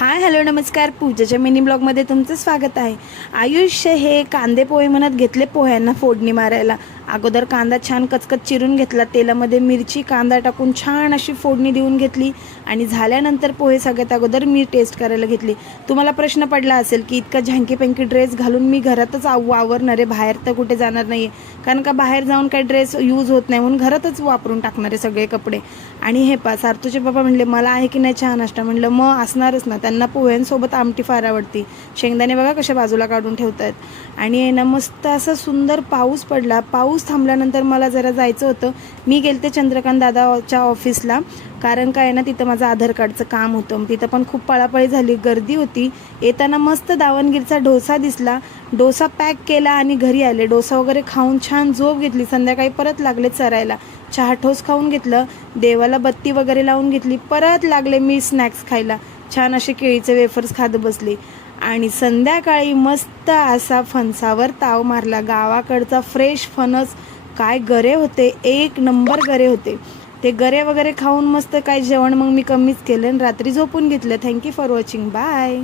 Hi hello नमस्कार. पूजाच्या mini ब्लॉगमध्ये तुमचं स्वागत आहे. आयुष्य हे कांदे पोहे म्हणत घेतले पोह्यांना फोडणी मारायला. अगोदर कांदा छान कचकच चिरून घेतला, तेलामध्ये मिरची कांदा टाकून छान अशी फोडणी देऊन घेतली आणि झाल्यानंतर पोहे सगळ्यात अगोदर मी टेस्ट करायला घेतली. तुम्हाला प्रश्न पडला असेल की इतका झांकी पेंकी ड्रेस घालून मी घरातच वावरणार आहे, बाहेर तर कुठे जाणार नाही आहे, कारण का बाहेर जाऊन काही ड्रेस यूज होत नाही म्हणून घरातच वापरून टाकणार आहे सगळे कपडे. आणि हे सार्थूचे बाबा म्हणले मला आहे की नाही चहा नाश्ता. म्हणलं मग असणारच ना, त्यांना पोह्यांसोबत आमटी फार आवडती. शेंगदाणे बघा कशा बाजूला काढून ठेवत आहेत. आणि ना मस्त असं सुंदर पाऊस पडला. पाऊस थांबल्यानंतर मला जरा जायचं होतं. मी गेलते चंद्रकांत दादाच्या ऑफिसला, कारण काय ना तिथं माझं आधार कार्डचं काम होतं. तिथं पण खूप पळापळी झाली, गर्दी होती. येताना मस्त दावणगिरीचा डोसा दिसला, डोसा पॅक केला आणि घरी आले. डोसा वगैरे खाऊन छान झोप घेतली. संध्याकाळी परत लागले चरायला. चहा ठोस खाऊन घेतलं, देवाला बत्ती वगैरे लावून घेतली. परत लागले मी स्नॅक्स खायला. छान असे केळीचे वेफर्स खात बसले आणि संध्याकाळी मस्त असा फणसावर ताव मारला. गावाकडचा फ्रेश फणस, काय गरे होते, एक नंबर गरे होते. ते गरे वगैरे खाऊन मस्त काय जेवण मग मी कमीच केलं आणि रात्री झोपून घेतलं. Thank you for watching. बाय.